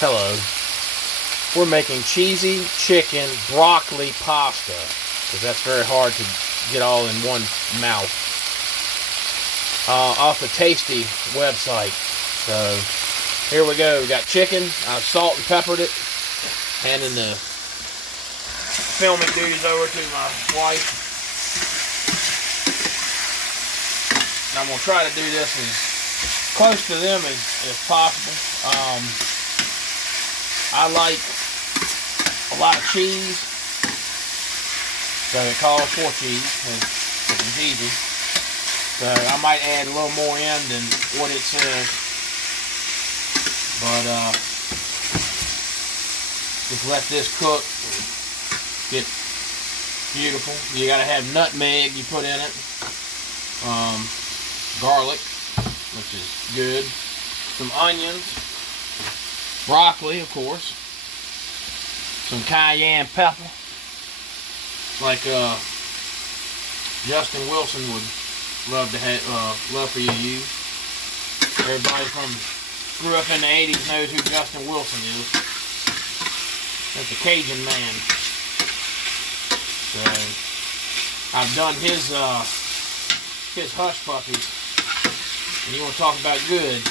Hello. We're making cheesy chicken broccoli pasta because that's very hard to get all in one mouth. Off the Tasty website. So here we go. We got chicken. I've salt and peppered it. Handing the filming duties over to my wife. And I'm going to try to do this as close to them as possible. I like a lot of cheese, so it calls for cheese, because it's easy. So I might add a little more in than what it says, but just let this cook, get beautiful. You gotta have nutmeg you put in it, garlic, which is good, some onions, broccoli, of course, some cayenne pepper, like Justin Wilson would love to have, love for you to use. Everybody grew up in the 80s knows who Justin Wilson is. That's a Cajun man. So I've done his hush puppies, and you want to talk about good?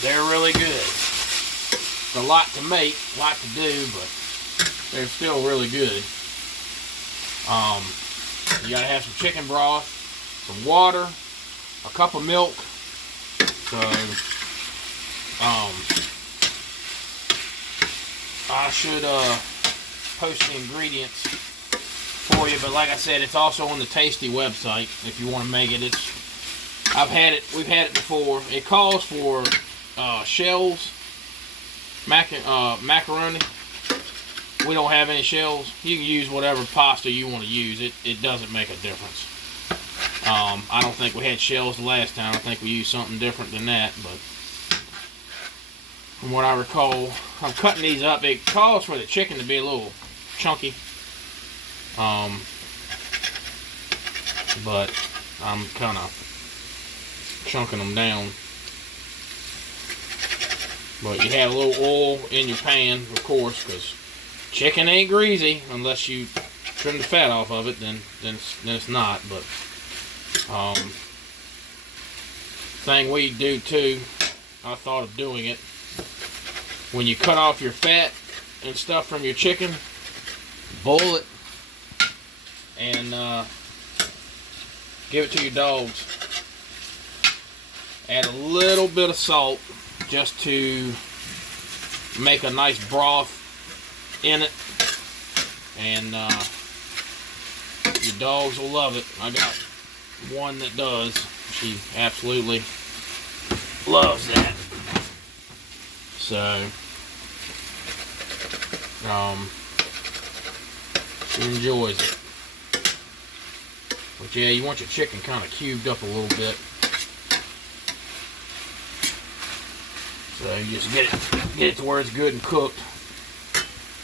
They're really good. It's a lot to make, a lot to do, but they're still really good. You gotta have some chicken broth, some water, a cup of milk. So, I should post the ingredients for you, but like I said, it's also on the Tasty website if you want to make it. We've had it before. It calls for shells, macaroni. We don't have any shells. You can use whatever pasta you want to use. It doesn't make a difference. I don't think we had shells the last time. I think we used something different than that, but from what I recall, I'm cutting these up. It calls for the chicken to be a little chunky, but I'm kind of chunking them down. But you have a little oil in your pan, of course, because chicken ain't greasy unless you trim the fat off of it. Then it's not. But thing we do too, I thought of doing it. When you cut off your fat and stuff from your chicken, boil it and give it to your dogs. Add a little bit of salt just to make a nice broth in it, and your dogs will love it. I got one that does. She absolutely loves that. So she enjoys it. But yeah, you want your chicken kind of cubed up a little bit. So you just get it to where it's good and cooked,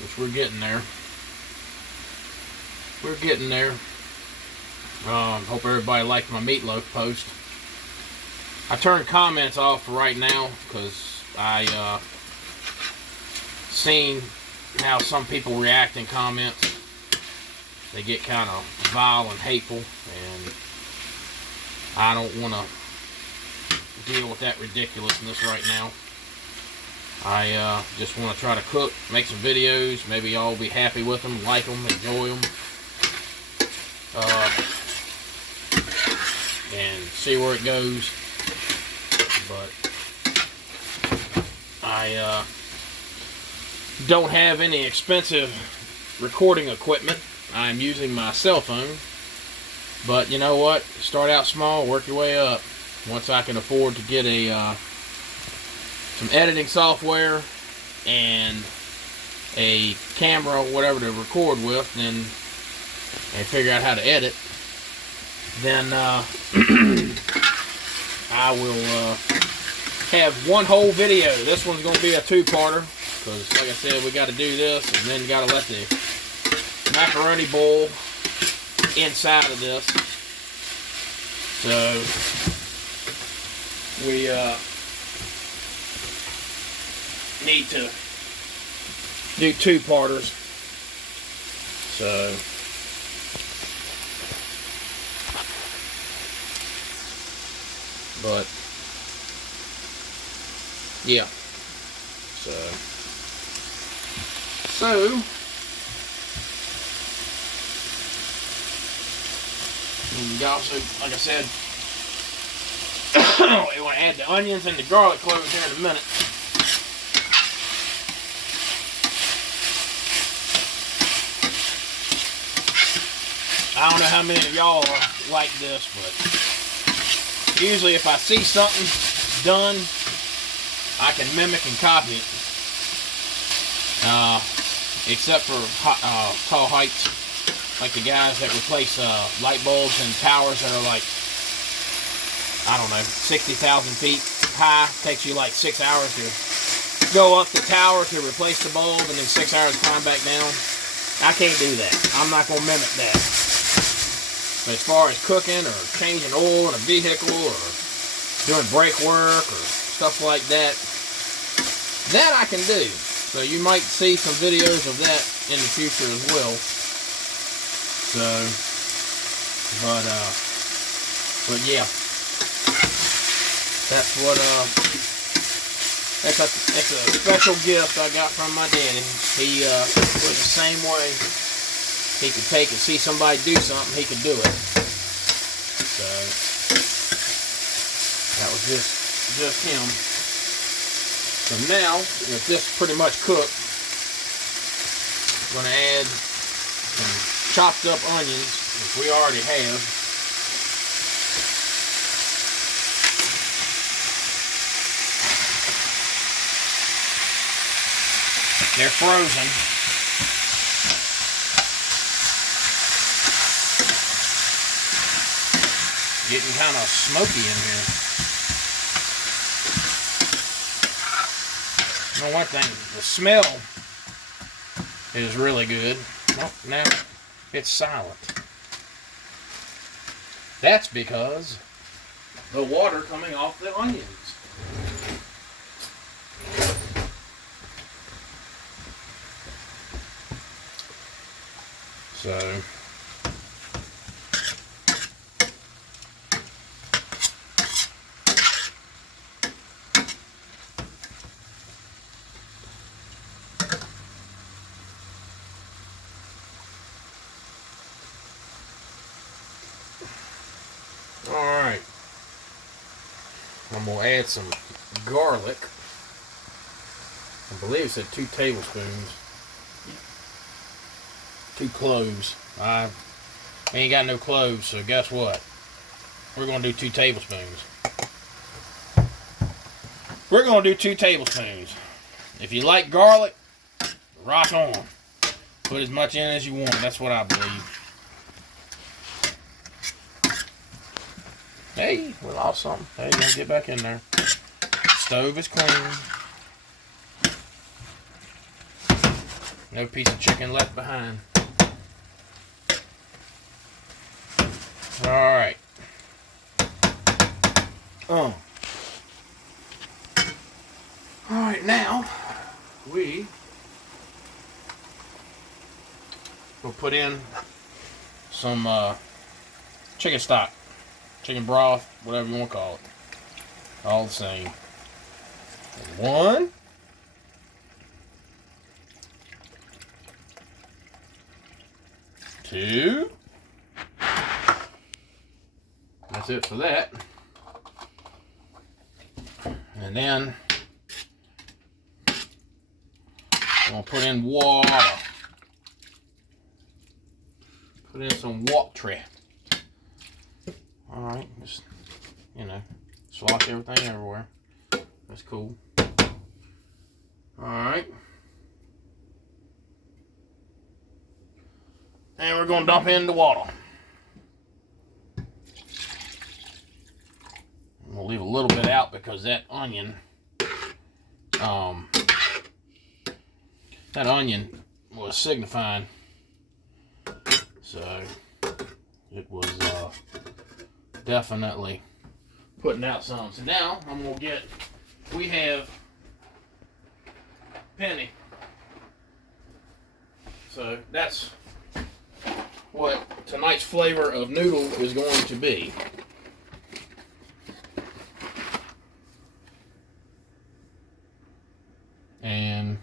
which we're getting there. We're getting there. Hope everybody liked my meatloaf post. I turned comments off for right now because I seen how some people react in comments. They get kind of vile and hateful, and I don't want to deal with that ridiculousness right now. I just want to try to cook, make some videos. Maybe y'all will be happy with them, like them, enjoy them, and see where it goes. But I don't have any expensive recording equipment. I'm using my cell phone. But you know what? Start out small, work your way up. Once I can afford to get some editing software and a camera, whatever to record with, and figure out how to edit, then I will have one whole video. This one's going to be a two-parter because, like I said, we got to do this, and then got to let the macaroni boil inside of this. So we need to do two-parters. So, but yeah. So and you also, like I said, we want to add the onions and the garlic cloves here in a minute. I don't know how many of y'all are like this, but usually if I see something done, I can mimic and copy it. Except for tall heights, like the guys that replace light bulbs in towers that are like, I don't know, 60,000 feet high. Takes you like 6 hours to go up the tower to replace the bulb, and then 6 hours to climb back down. I can't do that. I'm not going to mimic that. But as far as cooking or changing oil in a vehicle or doing brake work or stuff like that, that I can do. So you might see some videos of that in the future as well. So, but yeah, that's what that's a special gift I got from my daddy. He was the same way. He could take and see somebody do something, he could do it. So that was just him. So now, with this pretty much cooked, I'm going to add some chopped up onions, which we already have. They're frozen. Getting kind of smoky in here. You know one thing, the smell is really good. Well, now it's silent. That's because the water coming off the onions. So alright, I'm going to add some garlic. I believe it said 2 tablespoons. 2 cloves. I ain't got no cloves, so guess what? We're going to do 2 tablespoons. We're going to do 2 tablespoons. If you like garlic, rock on. Put as much in as you want. That's what I believe. Hey, we lost something. Hey, don't get back in there. Stove is clean. No piece of chicken left behind. Alright. Alright, now we will put in some chicken stock, chicken broth, whatever you want to call it. All the same. 1, 2. That's it for that. And then I'm going to put in water. Put in some water. Alright, just, you know, slosh everything everywhere. That's cool. Alright. And we're going to dump in the water. We'll leave a little bit out because that onion, was signifying. So it was definitely putting out some. So now I'm gonna we have Penny So that's what tonight's flavor of noodle is going to be. And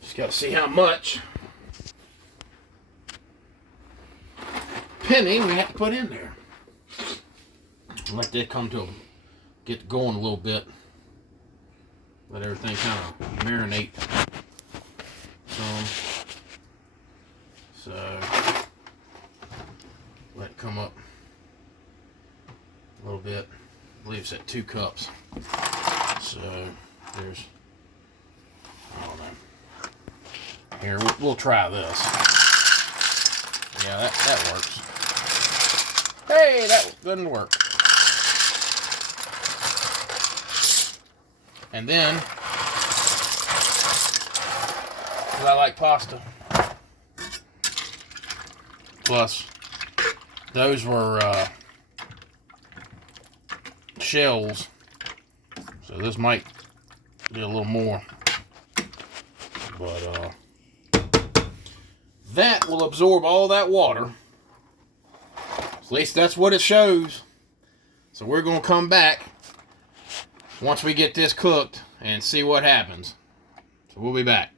just got to see how much penny we have to put in there. Let that come to get going a little bit. Let everything kind of marinate some. So let it come up a little bit. I believe it's at 2 cups. So there's, I don't know. Here, we'll try this. Yeah, that works. Hey, that doesn't work. And then, because I like pasta, plus those were shells, so this might be a little more, but that will absorb all that water. At least that's what it shows. So we're going to come back once we get this cooked and see what happens. So we'll be back.